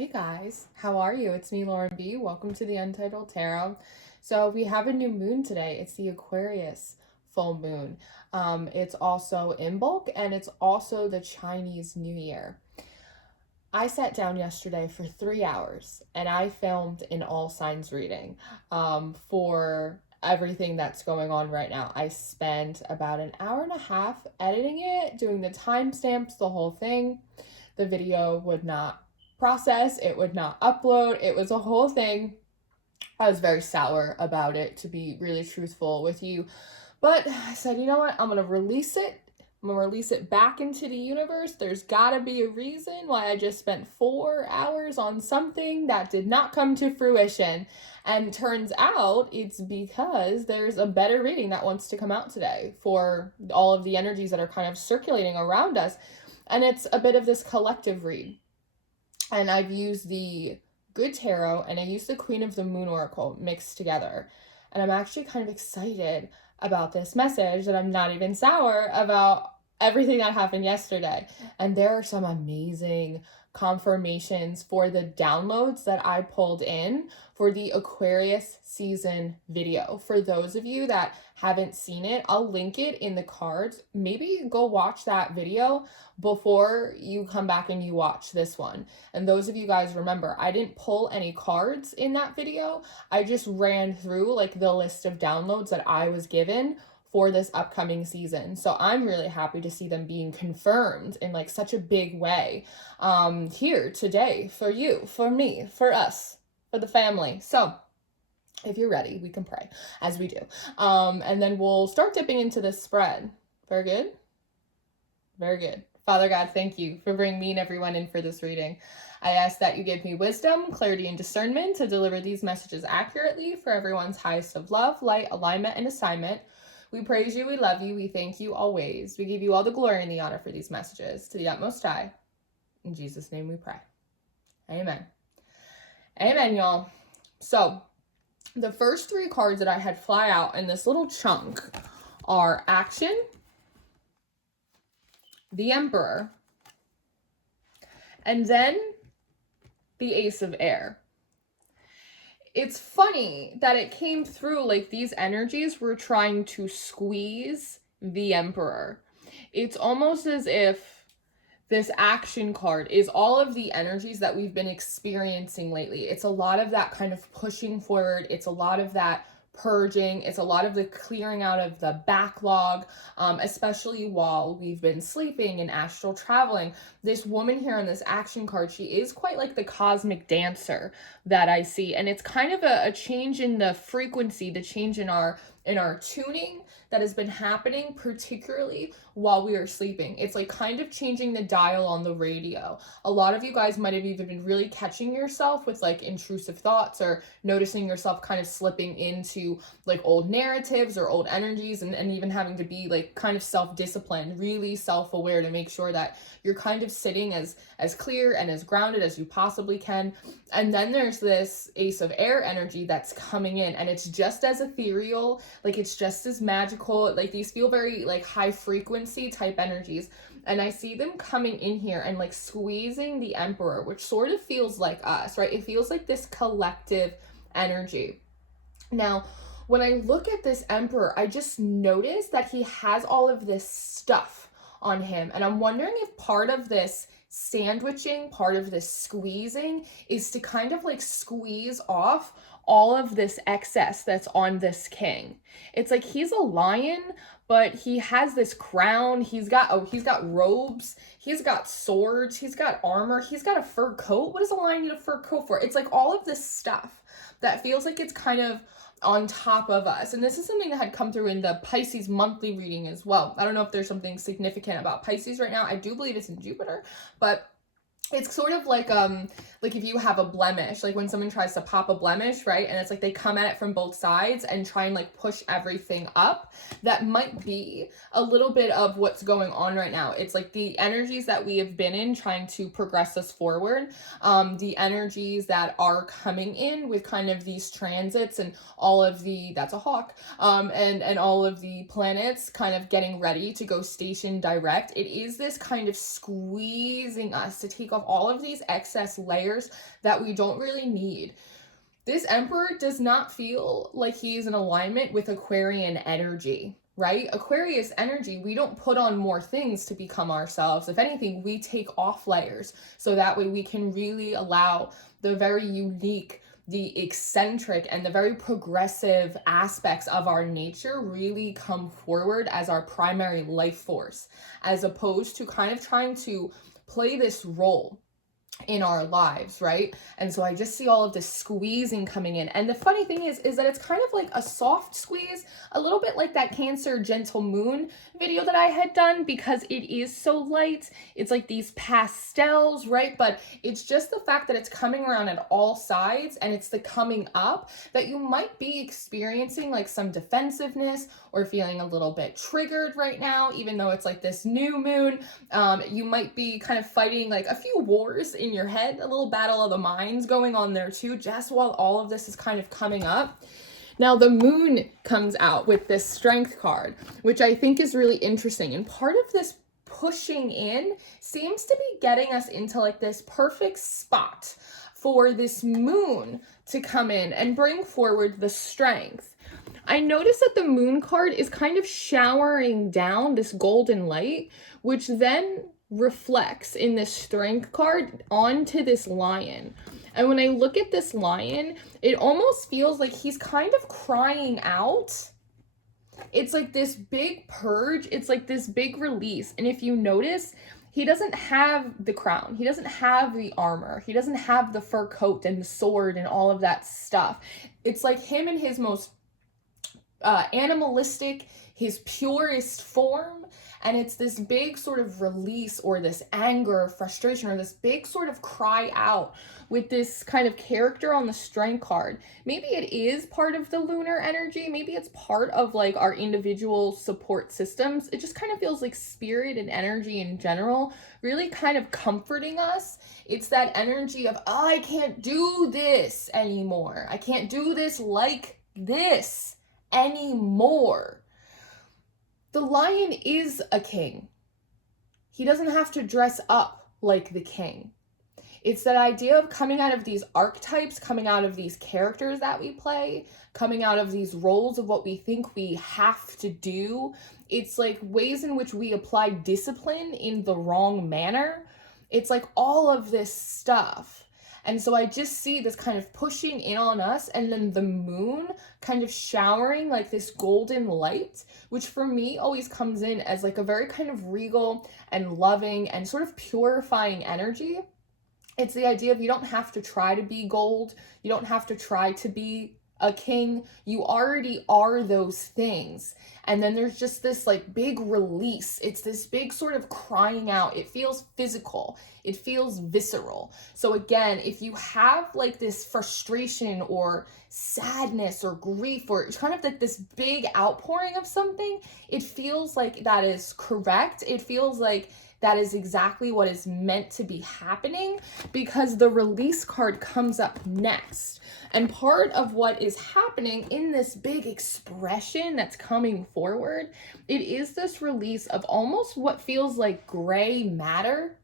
Hey guys, how are you? It's me, Lauren B. Welcome to the Untitled Tarot. So we have a new moon today. It's the Aquarius full moon. It's also in bulk and it's also the Chinese New Year. I sat down yesterday for 3 hours and I filmed an all signs reading for everything that's going on right now. I spent about an hour and a half editing it, doing the timestamps, the whole thing. The video would not process, it would not upload, it was a whole thing. I was very sour about it, to be really truthful with you, but I said, you know what, I'm gonna release it. I'm gonna release it back into the universe. There's gotta be a reason why I just spent 4 hours on something that did not come to fruition. And turns out it's because there's a better reading that wants to come out today for all of the energies that are kind of circulating around us. And it's a bit of this collective read. And I've used the Good Tarot and I used the Queen of the Moon Oracle mixed together. And I'm actually kind of excited about this message that I'm not even sour about everything that happened yesterday. And there are some amazing confirmations for the downloads that I pulled in for the Aquarius season video. For those of you that haven't seen it, I'll link it in the cards. Maybe go watch that video before you come back and you watch this one. And those of you guys, remember, I didn't pull any cards in that video. I just ran through like the list of downloads that I was given for this upcoming season. So I'm really happy to see them being confirmed in like such a big way here today for you, for me, for us, for the family. So if you're ready, we can pray as we do. And then we'll start dipping into this spread. Very good. Very good. Father God, thank you for bringing me and everyone in for this reading. I ask that you give me wisdom, clarity, and discernment to deliver these messages accurately for everyone's highest of love, light, alignment, and assignment. We praise you, we love you, we thank you always. We give you all the glory and the honor for these messages to the utmost high. In Jesus' name we pray. Amen. Amen, y'all. So, the first three cards that I had fly out in this little chunk are Action, the Emperor, and then the Ace of Air. It's funny that it came through like these energies were trying to squeeze the Emperor. It's almost as if this Action card is all of the energies that we've been experiencing lately. It's a lot of that kind of pushing forward. It's a lot of that purging. It's a lot of the clearing out of the backlog, especially while we've been sleeping and astral traveling. This woman here on this Action card, she is quite like the cosmic dancer that I see. And it's kind of a change in the frequency, the change in our tuning that has been happening, particularly while we are sleeping. It's like kind of changing the dial on the radio. A lot of you guys might have even been really catching yourself with like intrusive thoughts or noticing yourself kind of slipping into like old narratives or old energies and even having to be like kind of self-disciplined, really self-aware to make sure that you're kind of sitting as clear and as grounded as you possibly can. And then there's this Ace of Air energy that's coming in and it's just as ethereal, like it's just as magical. Like these feel very like high frequency type energies. And I see them coming in here and like squeezing the Emperor, which sort of feels like us, right? It feels like this collective energy. Now, when I look at this Emperor, I just notice that he has all of this stuff on him. And I'm wondering if part of this sandwiching, part of this squeezing is to kind of like squeeze off all of this excess that's on this king. It's like he's a lion, but he has this crown. He's got robes, he's got swords, he's got armor, he's got a fur coat. What does a lion need a fur coat for? It's like all of this stuff that feels like it's kind of on top of us. And this is something that had come through in the Pisces monthly reading as well. I don't know if there's something significant about Pisces right now. I do believe it's in Jupiter, but it's sort of like if you have a blemish, like when someone tries to pop a blemish, right? And it's like they come at it from both sides and try and like push everything up. That might be a little bit of what's going on right now. It's like the energies that we have been in trying to progress us forward, the energies that are coming in with kind of these transits and all of the, that's a hawk, and all of the planets kind of getting ready to go station direct. It is this kind of squeezing us to take off off all of these excess layers that we don't really need. This Emperor does not feel like he's in alignment with Aquarian energy, right? Aquarius energy, we don't put on more things to become ourselves. If anything, we take off layers so that way we can really allow the very unique, the eccentric, and the very progressive aspects of our nature really come forward as our primary life force, as opposed to kind of trying to play this role in our lives, right? And so I just see all of this squeezing coming in. And the funny thing is that it's kind of like a soft squeeze, a little bit like that Cancer Gentle Moon video that I had done, because it is so light. It's like these pastels, right? But it's just the fact that it's coming around at all sides, and it's the coming up that you might be experiencing like some defensiveness or feeling a little bit triggered right now, even though it's like this new moon. You might be kind of fighting like a few wars in your head, a little battle of the minds going on there too, just while all of this is kind of coming up. Now the moon comes out with this strength card, which I think is really interesting. And part of this pushing in seems to be getting us into like this perfect spot for this moon to come in and bring forward the strength. I noticed that the moon card is kind of showering down this golden light, which then reflects in this strength card onto this lion. And when I look at this lion, it almost feels like he's kind of crying out. It's like this big purge. It's like this big release. And if you notice, he doesn't have the crown. He doesn't have the armor. He doesn't have the fur coat and the sword and all of that stuff. It's like him in his most animalistic, his purest form. And it's this big sort of release, or this anger, frustration, or this big sort of cry out with this kind of character on the strength card. Maybe it is part of the lunar energy. Maybe it's part of like our individual support systems. It just kind of feels like spirit and energy in general really kind of comforting us. It's that energy of, oh, I can't do this anymore. I can't do this like this anymore. The lion is a king. He doesn't have to dress up like the king. It's that idea of coming out of these archetypes, coming out of these characters that we play, coming out of these roles of what we think we have to do. It's like ways in which we apply discipline in the wrong manner. It's like all of this stuff. And so I just see this kind of pushing in on us, and then the moon kind of showering like this golden light, which for me always comes in as like a very kind of regal and loving and sort of purifying energy. It's the idea of you don't have to try to be gold. You don't have to try to be a king. You already are those things. And then there's just this like big release. It's this big sort of crying out. It feels physical. It feels visceral. So again, if you have like this frustration or sadness or grief, or kind of like this big outpouring of something, it feels like that is correct. It feels like that is exactly what is meant to be happening, because the release card comes up next. And part of what is happening in this big expression that's coming forward, it is this release of almost what feels like gray matter.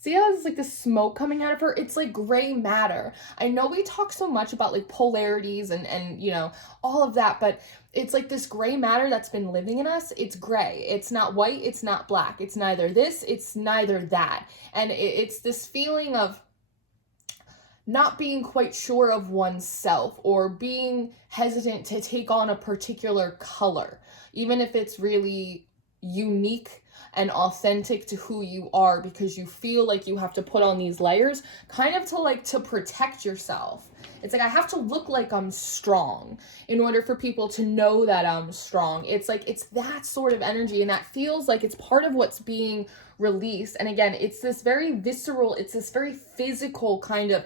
See how there's like this smoke coming out of her? It's like gray matter. I know we talk so much about like polarities and you know, all of that, but it's like this gray matter that's been living in us. It's gray. It's not white. It's not black. It's neither this. It's neither that. And it's this feeling of not being quite sure of oneself, or being hesitant to take on a particular color, even if it's really unique and authentic to who you are, because you feel like you have to put on these layers kind of to protect yourself. It's like, I have to look like I'm strong in order for people to know that I'm strong. It's like, it's that sort of energy, and that feels like it's part of what's being released. And again, it's this very visceral, it's this very physical kind of,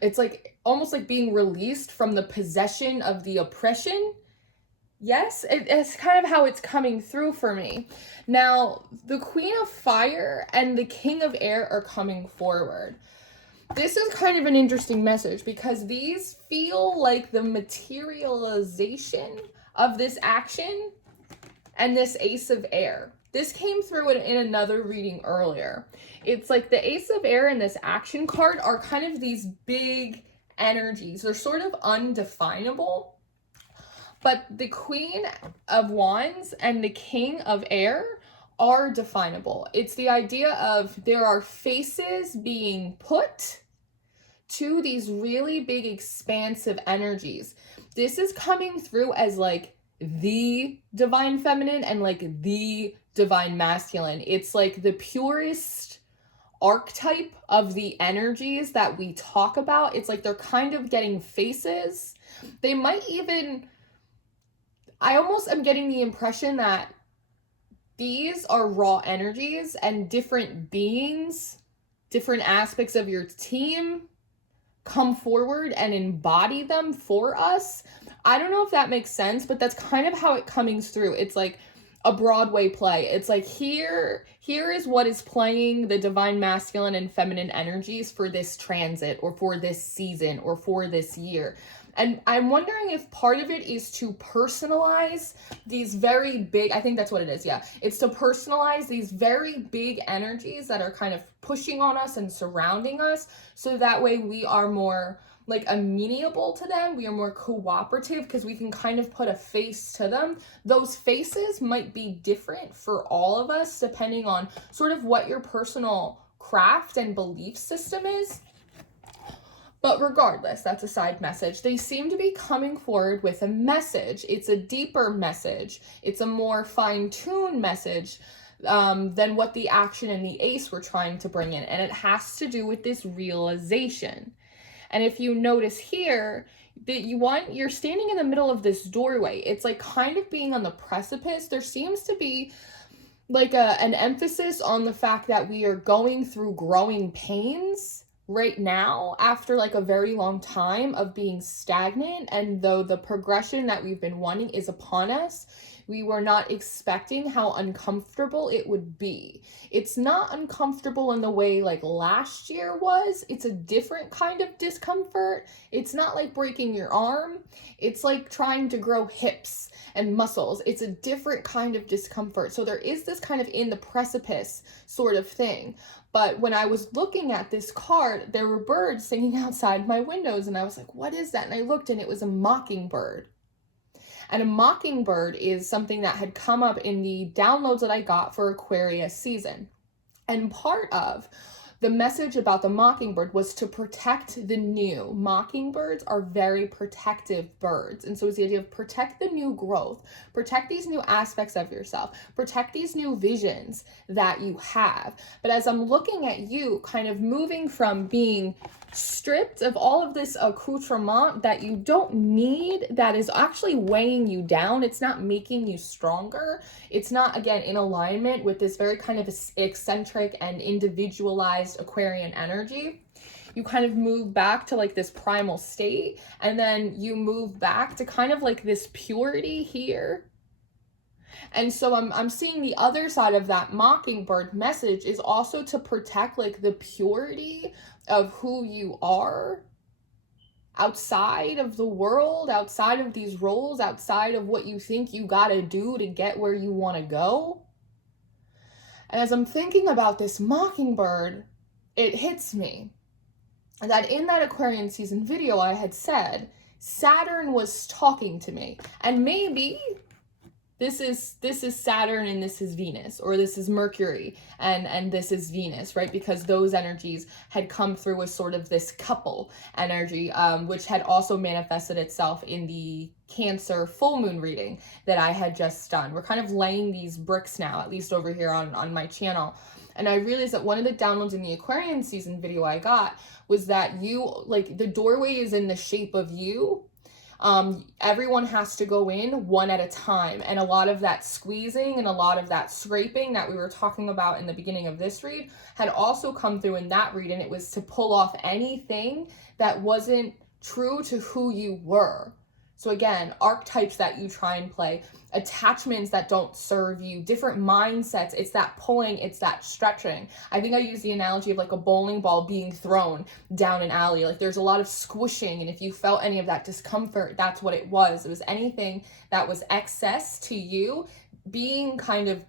it's like almost like being released from the possession of the oppression. Yes, it's kind of how it's coming through for me. Now, the Queen of Fire and the King of Air are coming forward. This is kind of an interesting message, because these feel like the materialization of this action and this Ace of Air. This came through in another reading earlier. It's like the Ace of Air and this action card are kind of these big energies. They're sort of undefinable. But the Queen of Wands and the King of Air are definable. It's the idea of there are faces being put to these really big expansive energies. This is coming through as like the divine feminine and like the divine masculine. It's like the purest archetype of the energies that we talk about. It's like they're kind of getting faces. They might even, I almost am getting the impression that these are raw energies and different beings, different aspects of your team come forward and embody them for us. I don't know if that makes sense, but that's kind of how it comes through. It's like a Broadway play. It's like here is what is playing the divine masculine and feminine energies for this transit or for this season or for this year. And I'm wondering if part of it is to personalize these very big, I think that's what it is, yeah. It's to personalize these very big energies that are kind of pushing on us and surrounding us, so that way we are more like amenable to them, we are more cooperative because we can kind of put a face to them. Those faces might be different for all of us depending on sort of what your personal craft and belief system is. But regardless, that's a side message. They seem to be coming forward with a message. It's a deeper message. It's a more fine-tuned message than what the action and the ace were trying to bring in. And it has to do with this realization. And if you notice here, that you're standing in the middle of this doorway. It's like kind of being on the precipice. There seems to be like an emphasis on the fact that we are going through growing pains right now after like a very long time of being stagnant, and though the progression that we've been wanting is upon us, we were not expecting how uncomfortable it would be. It's not uncomfortable in the way like last year was. It's a different kind of discomfort. It's not like breaking your arm. It's like trying to grow hips and muscles. It's a different kind of discomfort. So there is this kind of in the precipice sort of thing. But when I was looking at this card, there were birds singing outside my windows, and I was like, what is that? And I looked, and it was a mockingbird. And a mockingbird is something that had come up in the downloads that I got for Aquarius season. And part of the message about the mockingbird was to protect the new. Mockingbirds are very protective birds. And so it's the idea of protect the new growth, protect these new aspects of yourself, protect these new visions that you have. But as I'm looking at you kind of moving from being stripped of all of this accoutrement that you don't need, that is actually weighing you down, it's not making you stronger, it's not, again, in alignment with this very kind of eccentric and individualized Aquarian energy, you kind of move back to like this primal state, and then you move back to kind of like this purity here. And so I'm seeing the other side of that mockingbird message is also to protect like the purity of who you are outside of the world, outside of these roles, outside of what you think you gotta do to get where you want to go. And as I'm thinking about this mockingbird, it hits me that in that Aquarian season video I had said Saturn was talking to me, and maybe this is Saturn and this is Venus, or this is Mercury and this is Venus, right? Because those energies had come through as sort of this couple energy, which had also manifested itself in the Cancer full moon reading that I had just done. We're kind of laying these bricks now, at least over here on my channel. And I realized that one of the downloads in the Aquarian season video I got was that you, like, the doorway is in the shape of you. Everyone has to go in one at a time, and a lot of that squeezing and a lot of that scraping that we were talking about in the beginning of this read had also come through in that read, and it was to pull off anything that wasn't true to who you were. So again, archetypes that you try and play, attachments that don't serve you, different mindsets. It's that pulling, it's that stretching. I think I use the analogy of like a bowling ball being thrown down an alley. Like there's a lot of squishing, and if you felt any of that discomfort, that's what it was. It was anything that was excess to you being kind of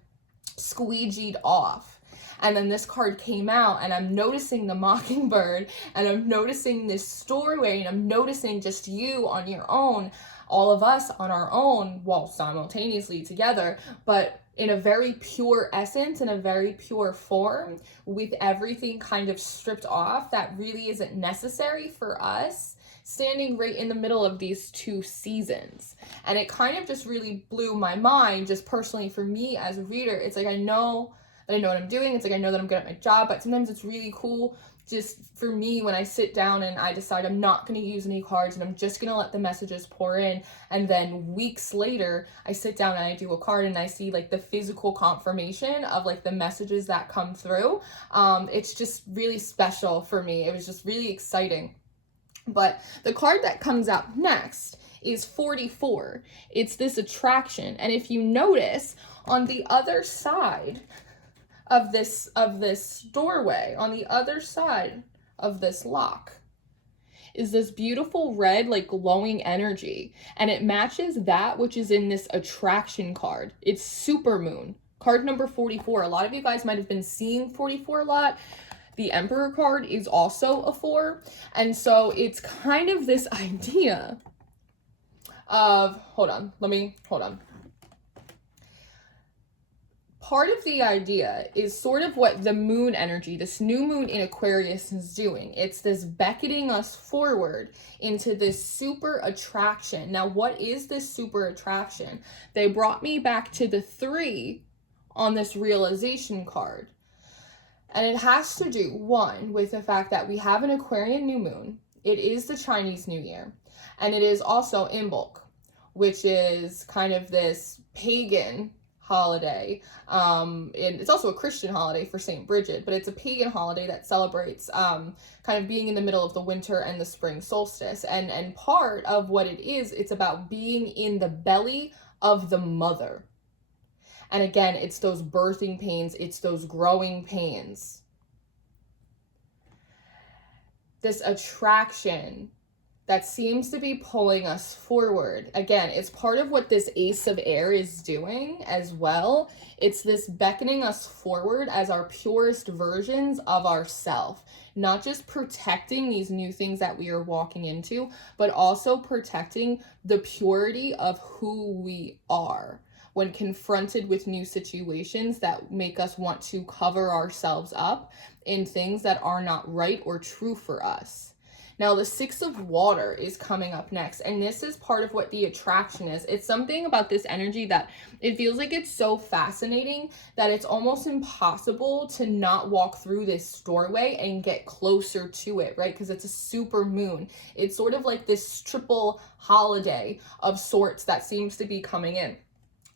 squeegeed off. And then this card came out, and I'm noticing the mockingbird, and I'm noticing this doorway, and I'm noticing just you on your own, all of us on our own, well, simultaneously together, but in a very pure essence, in a very pure form, with everything kind of stripped off that really isn't necessary for us, standing right in the middle of these two seasons. And it kind of just really blew my mind, just personally for me as a reader. It's like, I know that I know what I'm doing. It's like, I know that I'm good at my job, but sometimes it's really cool just for me when I sit down and I decide I'm not going to use any cards and I'm just going to let the messages pour in. And then weeks later, I sit down and I do a card and I see like the physical confirmation of like the messages that come through. It's just really special for me. It was just really exciting. But the card that comes out next is 44. It's this attraction. And if you notice, on the other side of this doorway, on the other side of this lock, is this beautiful red, like glowing energy. And it matches that which is in this attraction card. It's Supermoon, card number 44. A lot of you guys might have been seeing 44 a lot. The Emperor card is also a 4. And so it's kind of this idea of, hold on. Part of the idea is sort of what the moon energy, this new moon in Aquarius, is doing. It's this beckoning us forward into this super attraction. Now, what is this super attraction? They brought me back to the 3 on this realization card. And it has to do, one, with the fact that we have an Aquarian new moon. It is the Chinese New Year. And it is also Imbolc, which is kind of this pagan holiday. And it's also a Christian holiday for St. Bridget, but it's a pagan holiday that celebrates kind of being in the middle of the winter and the spring solstice. And part of what it is, it's about being in the belly of the mother. And again, it's those birthing pains, it's those growing pains. This attraction that seems to be pulling us forward. Again, it's part of what this Ace of Air is doing as well. It's this beckoning us forward as our purest versions of ourselves. Not just protecting these new things that we are walking into, but also protecting the purity of who we are when confronted with new situations that make us want to cover ourselves up in things that are not right or true for us. Now, the 6 of Water is coming up next, and this is part of what the attraction is. It's something about this energy that it feels like it's so fascinating that it's almost impossible to not walk through this doorway and get closer to it, right? Because it's a super moon. It's sort of like this triple holiday of sorts that seems to be coming in.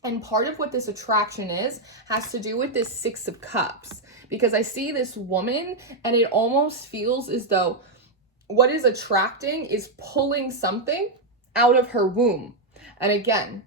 And part of what this attraction is has to do with this 6 of Cups, because I see this woman and it almost feels as though what is attracting is pulling something out of her womb. And again,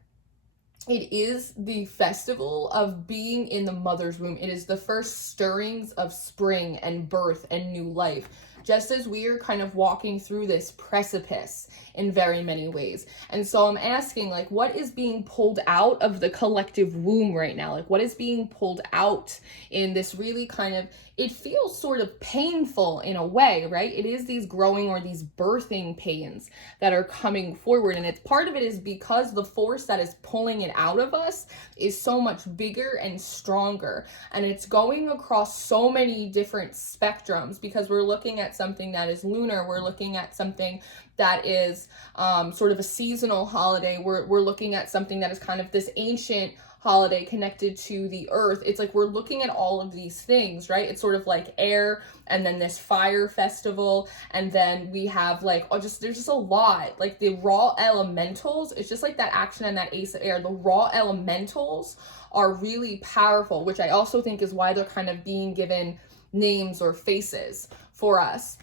it is the festival of being in the mother's womb. It is the first stirrings of spring and birth and new life, just as we are kind of walking through this precipice in very many ways. And so I'm asking, like, what is being pulled out of the collective womb right now? Like, what is being pulled out in this really kind of, it feels sort of painful in a way, right? It is these growing or these birthing pains that are coming forward. And it's part of it is because the force that is pulling it out of us is so much bigger and stronger. And it's going across so many different spectrums, because we're looking at something that is lunar. We're looking at something that is sort of a seasonal holiday. We're looking at something that is kind of this ancient holiday connected to the earth. It's like we're looking at all of these things, right? It's sort of like air, and then this fire festival, and then we have like, there's just a lot. Like the raw elementals, it's just like that action and that Ace of Air. The raw elementals are really powerful, which I also think is why they're kind of being given names or faces for us.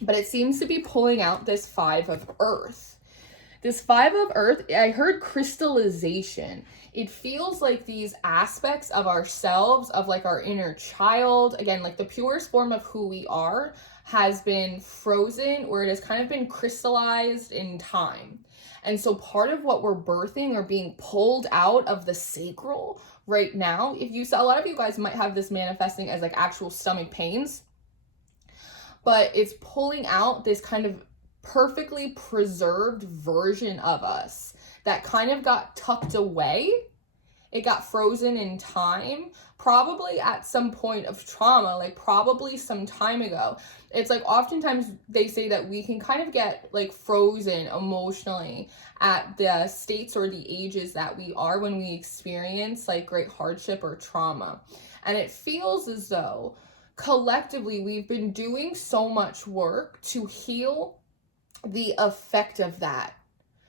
But it seems to be pulling out this 5 of Earth. This 5 of Earth, I heard crystallization. It feels like these aspects of ourselves, of like our inner child, again, like the purest form of who we are, has been frozen, or it has kind of been crystallized in time. And so part of what we're birthing or being pulled out of the sacral right now. If you saw, a lot of you guys might have this manifesting as like actual stomach pains, but it's pulling out this kind of perfectly preserved version of us that kind of got tucked away. It got frozen in time, probably at some point of trauma, like probably some time ago. It's like oftentimes they say that we can kind of get like frozen emotionally at the states or the ages that we are when we experience like great hardship or trauma. And it feels as though collectively we've been doing so much work to heal the effect of that,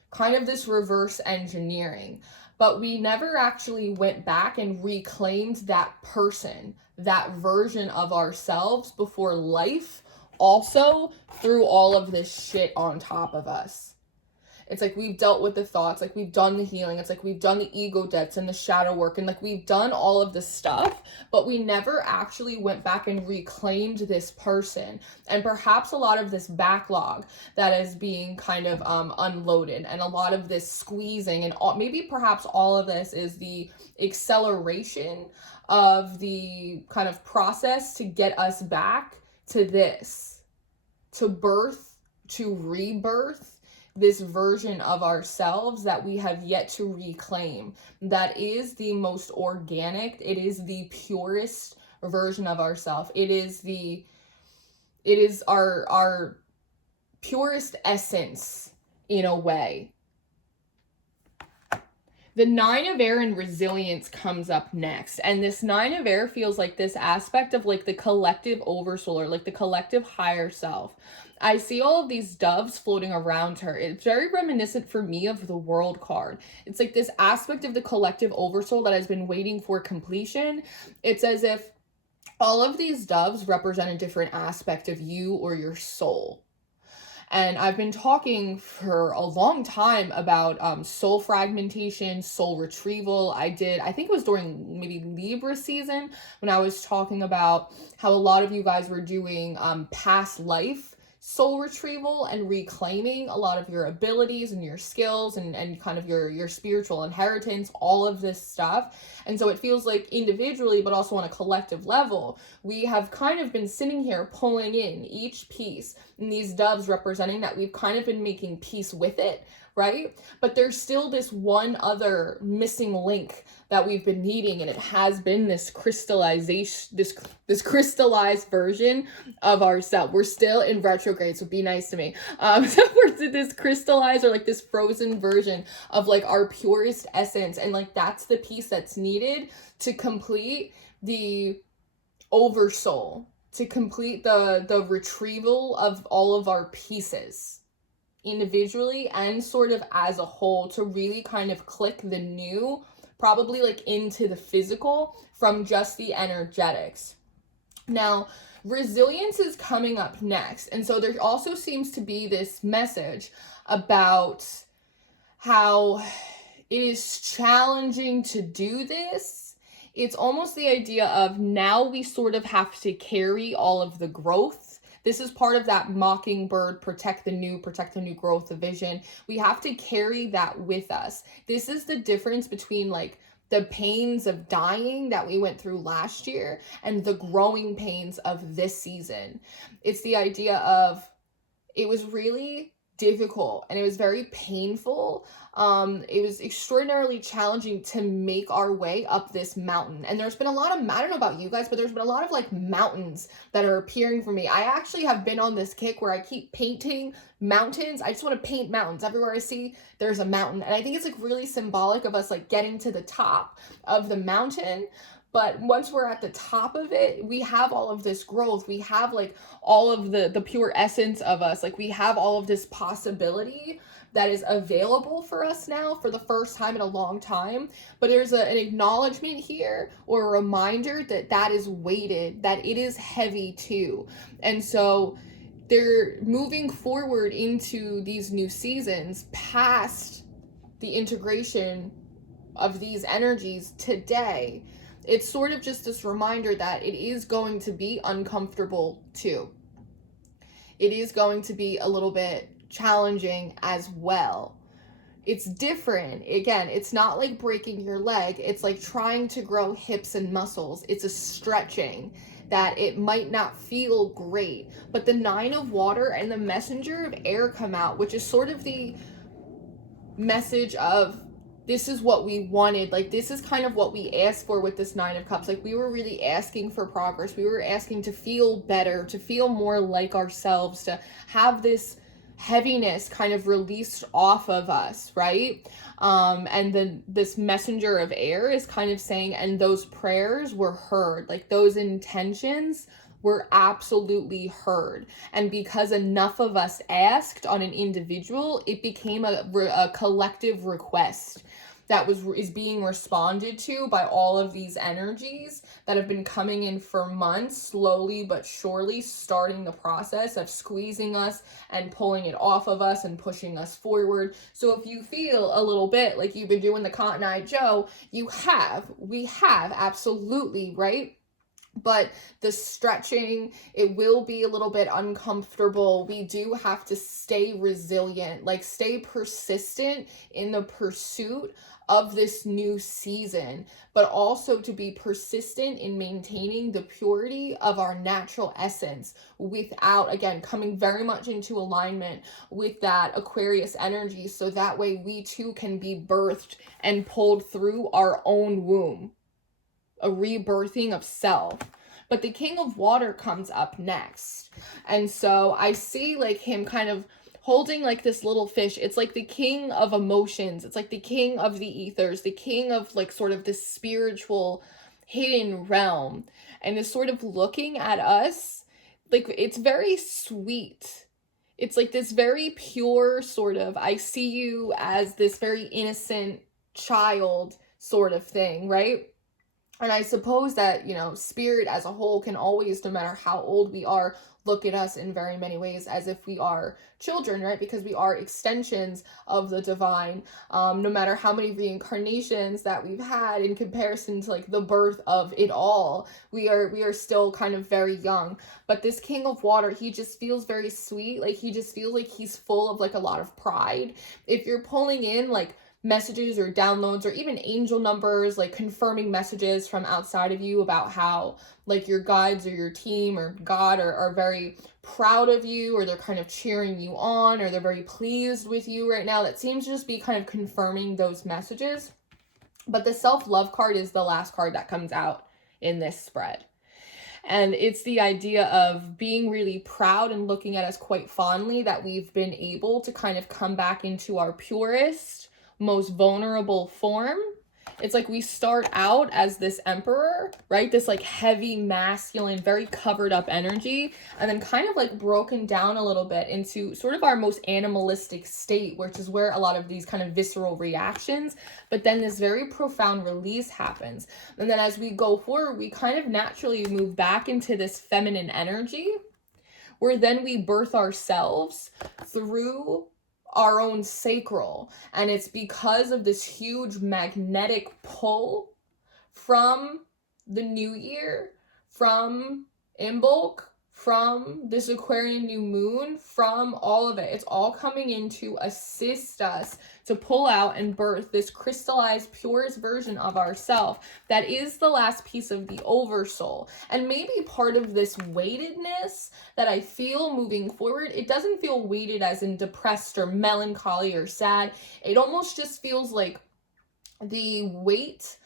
kind of this reverse engineering. But we never actually went back and reclaimed that person, that version of ourselves before life also threw all of this shit on top of us. It's like we've dealt with the thoughts, like we've done the healing, it's like we've done the ego deaths and the shadow work, and like we've done all of the stuff, but we never actually went back and reclaimed this person. And perhaps a lot of this backlog that is being kind of unloaded, and a lot of this squeezing, and maybe perhaps all of this is the acceleration of the kind of process to get us back to this, to birth, to rebirth this version of ourselves that we have yet to reclaim, that is the most organic, it is the purest version of ourselves. It is our purest essence in a way. The 9 of Air and resilience comes up next. And this 9 of Air feels like this aspect of like the collective oversoul, or like the collective higher self. I see all of these doves floating around her. It's very reminiscent for me of the World card. It's like this aspect of the collective oversoul that has been waiting for completion. It's as if all of these doves represent a different aspect of you or your soul. And I've been talking for a long time about soul fragmentation, soul retrieval. I think it was during maybe Libra season when I was talking about how a lot of you guys were doing past life soul retrieval and reclaiming a lot of your abilities and your skills and kind of your spiritual inheritance, all of this stuff. And so it feels like individually, but also on a collective level, we have kind of been sitting here pulling in each piece, and these doves representing that we've kind of been making peace with it, right? But there's still this one other missing link that we've been needing, and it has been this crystallization, this crystallized version of ourselves. We're still in retrograde, so be nice to me. So we're this crystallized, or like this frozen version of like our purest essence, and like that's the piece that's needed to complete the oversoul, to complete the retrieval of all of our pieces individually and sort of as a whole, to really kind of click the new, probably like into the physical from just the energetics. Now, resilience is coming up next. And so there also seems to be this message about how it is challenging to do this. It's almost the idea of now we sort of have to carry all of the growth. This is part of that mockingbird, protect the new growth, the vision. We have to carry that with us. This is the difference between like the pains of dying that we went through last year and the growing pains of this season. It's the idea of, it was really difficult and it was very painful. It was extraordinarily challenging to make our way up this mountain. And there's been a lot of, I don't know about you guys, but there's been a lot of like mountains that are appearing for me. I actually have been on this kick where I keep painting mountains. I just want to paint mountains. Everywhere I see, there's a mountain. And I think it's like really symbolic of us like getting to the top of the mountain. But once we're at the top of it, we have all of this growth. We have like all of the pure essence of us. Like we have all of this possibility that is available for us now for the first time in a long time. But there's an acknowledgement here, or a reminder that that is weighted, that it is heavy too. And so they're moving forward into these new seasons past the integration of these energies today. It's sort of just this reminder that it is going to be uncomfortable too. It is going to be a little bit challenging as well. It's different. Again, it's not like breaking your leg. It's like trying to grow hips and muscles. It's a stretching that it might not feel great. But the 9 of water and the messenger of air come out, which is sort of the message of, this is what we wanted. Like, this is kind of what we asked for with this 9 of cups. Like, we were really asking for progress. We were asking to feel better, to feel more like ourselves, to have this heaviness kind of released off of us, right? And then this messenger of air is kind of saying, and those prayers were heard. Like, those intentions were absolutely heard. And because enough of us asked on an individual, it became a collective request that is being responded to by all of these energies that have been coming in for months, slowly but surely starting the process of squeezing us and pulling it off of us and pushing us forward. So if you feel a little bit like you've been doing the Cotton Eye Joe, we have, absolutely, right? But the stretching, it will be a little bit uncomfortable. We do have to stay resilient, like stay persistent in the pursuit of this new season, but also to be persistent in maintaining the purity of our natural essence without, again, coming very much into alignment with that Aquarius energy, so that way we too can be birthed and pulled through our own womb. A rebirthing of self. But the King of Water comes up next. And so I see like him kind of holding like this little fish. It's like the king of emotions. It's like the king of the ethers, the king of like sort of this spiritual hidden realm, and is sort of looking at us. Like, it's very sweet. It's like this very pure sort of, I see you as this very innocent child sort of thing, right? And I suppose that, you know, spirit as a whole can always, no matter how old we are, look at us in very many ways as if we are children, right? Because we are extensions of the divine. No matter how many reincarnations that we've had in comparison to like the birth of it all, we are still kind of very young. But this King of Water, he just feels very sweet. Like, he just feels like he's full of like a lot of pride. If you're pulling in like messages or downloads or even angel numbers, like confirming messages from outside of you about how like your guides or your team or God are very proud of you, or they're kind of cheering you on, or they're very pleased with you right now, that seems to just be kind of confirming those messages. But the self-love card is the last card that comes out in this spread. And it's the idea of being really proud and looking at us quite fondly that we've been able to kind of come back into our purest, most vulnerable form. It's like we start out as this emperor, right? This like heavy, masculine, very covered up energy, and then kind of like broken down a little bit into sort of our most animalistic state, which is where a lot of these kind of visceral reactions, but then this very profound release happens. And then as we go forward, we kind of naturally move back into this feminine energy, where then we birth ourselves through our own sacral. And it's because of this huge magnetic pull from the new year, from Imbolc, from this Aquarian new moon, from all of it. It's all coming in to assist us to pull out and birth this crystallized, purest version of ourself that is the last piece of the oversoul. And maybe part of this weightedness that I feel moving forward, it doesn't feel weighted as in depressed or melancholy or sad. It almost just feels like the weight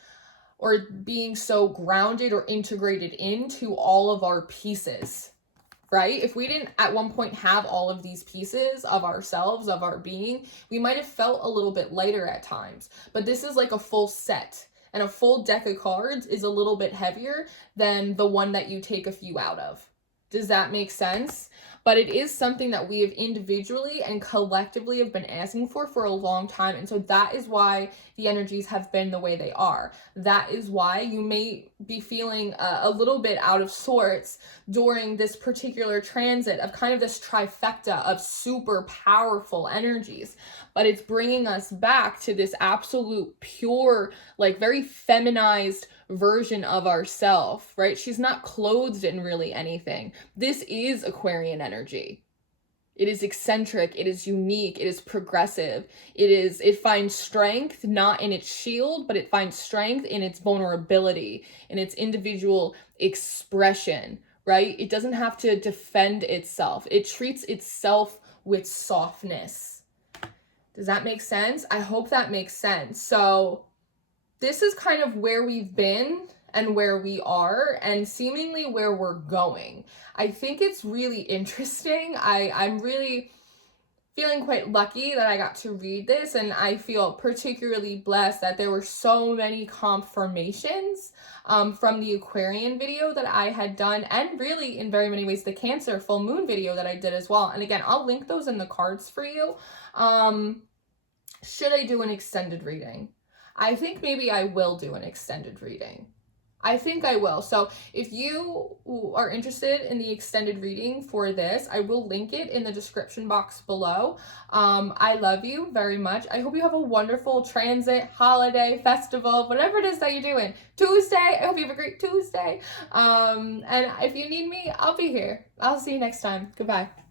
or being so grounded or integrated into all of our pieces, right? If we didn't at one point have all of these pieces of ourselves, of our being, we might have felt a little bit lighter at times. But this is like a full set, and a full deck of cards is a little bit heavier than the one that you take a few out of. Does that make sense? But it is something that we have individually and collectively have been asking for a long time. And so that is why the energies have been the way they are. That is why you may be feeling a little bit out of sorts during this particular transit of kind of this trifecta of super powerful energies. But it's bringing us back to this absolute pure, like very feminized version of ourself, right? She's not clothed in really anything. This is Aquarian energy. It is eccentric, it is unique, it is progressive. It finds strength not in its shield, but it finds strength in its vulnerability, in its individual expression, right? It doesn't have to defend itself. It treats itself with softness. Does that make sense? I hope that makes sense. So this is kind of where we've been and where we are and seemingly where we're going. I think it's really interesting. I'm really feeling quite lucky that I got to read this, and I feel particularly blessed that there were so many confirmations from the Aquarian video that I had done, and really in very many ways the Cancer full moon video that I did as well. And again, I'll link those in the cards for you. Should I do an extended reading? I think maybe I will do an extended reading. I think I will. So if you are interested in the extended reading for this, I will link it in the description box below. I love you very much. I hope you have a wonderful transit, holiday, festival, whatever it is that you're doing. Tuesday, I hope you have a great Tuesday. And if you need me, I'll be here. I'll see you next time. Goodbye.